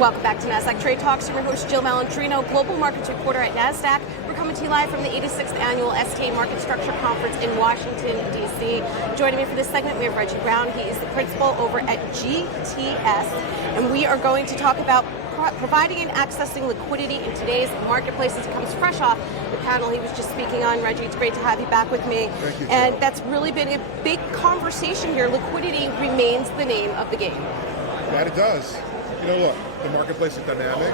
Welcome back to NASDAQ Trade Talks. I'm your host, Jill Malandrino, Global Markets Reporter at NASDAQ. We're coming to you live from the 86th Annual STA Market Structure Conference in Washington, D.C. Joining me for this segment, we have Reggie Brown. He is the principal over at GTS, and we are going to talk about providing and accessing liquidity in today's marketplace as it comes fresh off the panel he was just speaking on. Reggie, it's great to have you back with me. Thank you. And that's really been a big conversation here. Liquidity remains the name of the game. That it does. You know, look, the marketplace is dynamic.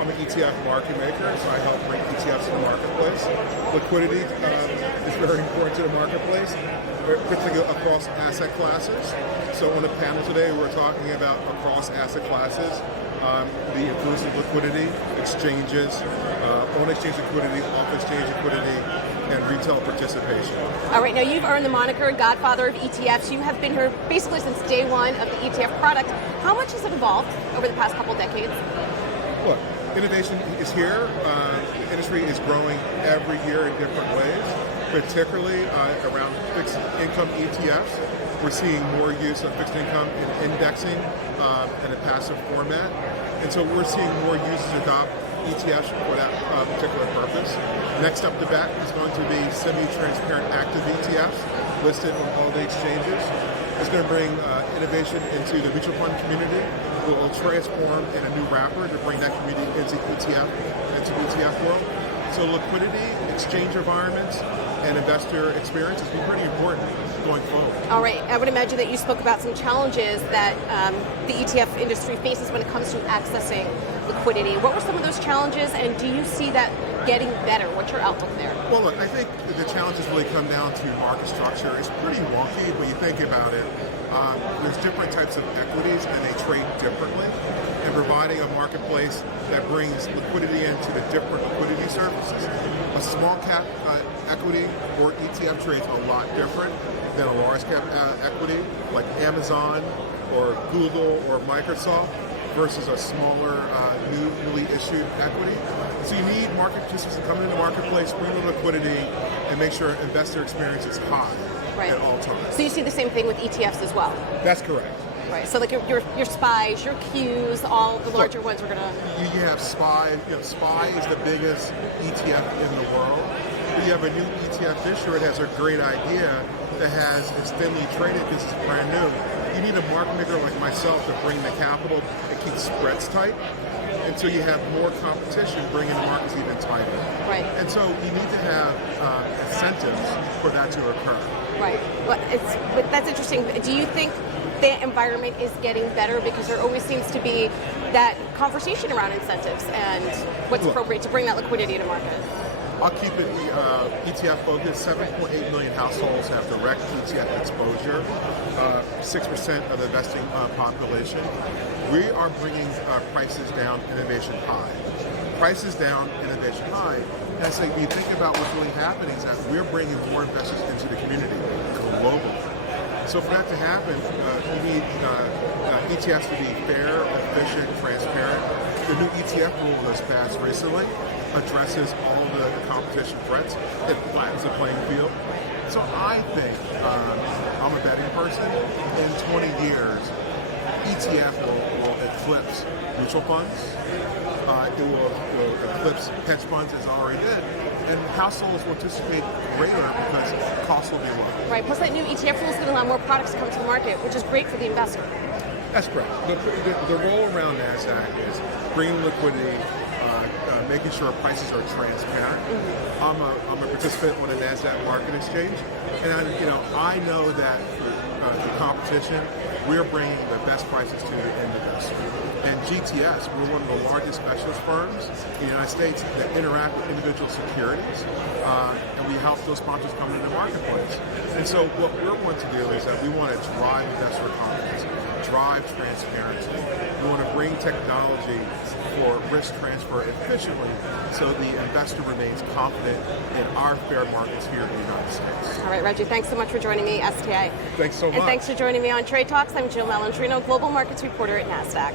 I'm an ETF market maker, so I help bring ETFs to the marketplace. Liquidity is very important to the marketplace, particularly across asset classes. So on the panel today, we're talking about across asset classes, the influence of liquidity, exchanges, on-exchange liquidity, off-exchange liquidity, and retail participation. All right, now you've earned the moniker Godfather of ETFs. You have been here basically since day one of the ETF product. How much has it evolved over the past couple decades? Look, innovation is here. The industry is growing every year in different ways, particularly around fixed income ETFs. We're seeing more use of fixed income in indexing in a passive format. And so we're seeing more users adopt ETFs for that particular purpose. Next up the bat is going to be semi-transparent active ETFs listed on all the exchanges. It's going to bring innovation into the mutual fund community. We'll transform in a new wrapper to bring that community into ETF world. So liquidity, exchange environments, and investor experience is pretty important going forward. All right, I would imagine that you spoke about some challenges that the ETF industry faces when it comes to accessing liquidity. What were some of those challenges, and do you see that getting better? What's your outlook there? Well, look, I think the challenges really come down to market structure. It's pretty wonky when you think about it. There's different types of equities, and they trade differently. And providing a marketplace that brings liquidity into the different liquidity services. A small cap equity or ETF trades a lot different than a large cap equity like Amazon or Google or Microsoft versus a smaller newly issued equity. So you need market participants to come into the marketplace, bring the liquidity, and make sure investor experience is high at all times. So you see the same thing with ETFs as well? That's correct. Right, so like your SPYs, your Qs, all the larger ones are going to... You have SPY. SPY is the biggest ETF in the world. But you have a new ETF this year. It has a great idea that it's thinly traded because it's brand new. You need a market maker like myself to bring the capital and keep spreads tight. Until you have more competition, bringing the markets even tighter. Right. And so you need to have incentives for that to occur. Right. Well, that's interesting. Do you think the environment is getting better, because there always seems to be that conversation around incentives and what's appropriate to bring that liquidity to market? I'll keep it ETF focused. 7.8 million households have direct ETF exposure, 6% of the investing population. We are bringing prices down, innovation high. Prices down, innovation high. And so if you think about what's really happening is that we're bringing more investors into the community globally. So for that to happen, you need ETFs to be fair, efficient, transparent. The new ETF rule that's passed recently addresses all the competition threats. It flattens the playing field. So I think, I'm a betting person, in 20 years, ETF will eclipse mutual funds. It will eclipse hedge funds, as it already did. And households will anticipate greater because costs will be low. Right, plus that new ETF rule is going to allow more products to come to the market, which is great for the investor. That's correct. The role around NASDAQ is bringing liquidity, making sure prices are transparent. Mm-hmm. I'm a participant on the NASDAQ market exchange, and I know that the competition, we're bringing the best prices to the end investor. And GTS, we're one of the largest specialist firms in the United States that interact with individual securities, and we help those sponsors come into the marketplace. And so what we're wanting to do is that we want to drive investor confidence, drive transparency. We want to bring technology for risk transfer efficiently so the investor remains confident in our fair markets here in the United States. All right, Reggie, thanks so much for joining me, STA. Thanks so much. And thanks for joining me on Trade Talks. I'm Jill Malandrino, Global Markets Reporter at NASDAQ.